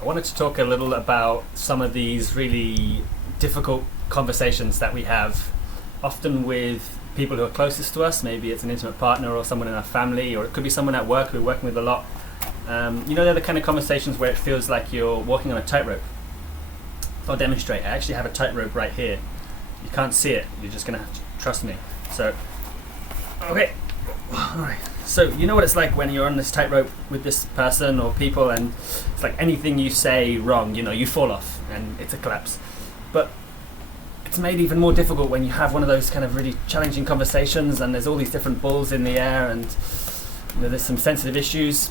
I wanted to talk a little about some of these really difficult conversations that we have, often with people who are closest to us. Maybe it's an intimate partner or someone in our family, or it could be someone at work we're working with a lot. They're the kind of conversations where it feels like you're walking on a tightrope. So I'll demonstrate. I actually have a tightrope right here. You can't see it. You're just going to have to trust me. So, okay. All right. So you know what it's like when you're on this tightrope with this person or people, and it's like anything you say wrong, you fall off and it's a collapse. But it's made even more difficult when you have one of those kind of really challenging conversations and there's all these different balls in the air and there's some sensitive issues.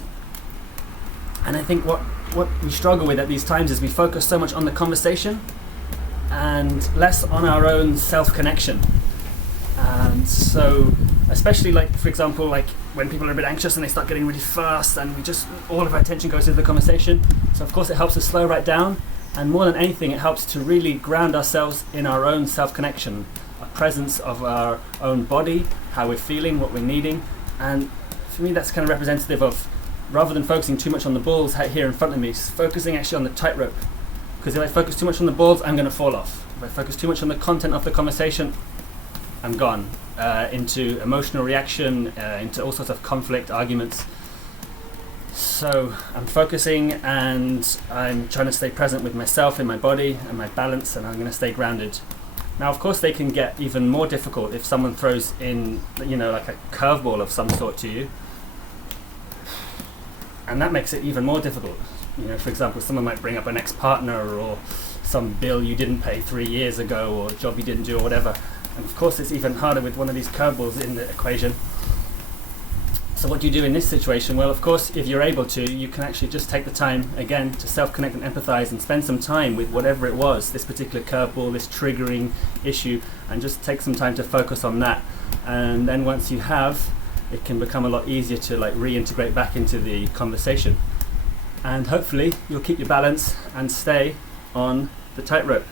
And I think what we struggle with at these times is we focus so much on the conversation and less on our own self-connection. And so, especially for example, when people are a bit anxious and they start getting really fast and all of our attention goes into the conversation. So of course it helps to slow right down, and more than anything it helps to really ground ourselves in our own self-connection, a presence of our own body, how we're feeling, what we're needing. And for me that's kind of representative of, rather than focusing too much on the balls here in front of me, focusing actually on the tightrope. Because if I focus too much on the balls, I'm going to fall off. If I focus too much on the content of the conversation, I'm gone into emotional reaction, into all sorts of conflict, arguments. So I'm focusing and I'm trying to stay present with myself in my body and my balance, and I'm going to stay grounded. Now, of course, they can get even more difficult if someone throws in, like a curveball of some sort to you. And that makes it even more difficult. For example, someone might bring up an ex-partner or some bill you didn't pay 3 years ago or a job you didn't do or whatever. And of course it's even harder with one of these curveballs in the equation. So what do you do in this situation? Well, of course, if you're able to, you can actually just take the time, again, to self-connect and empathize and spend some time with whatever it was, this particular curveball, this triggering issue, and just take some time to focus on that. And then once you have, it can become a lot easier to reintegrate back into the conversation. And hopefully you'll keep your balance and stay on the tightrope.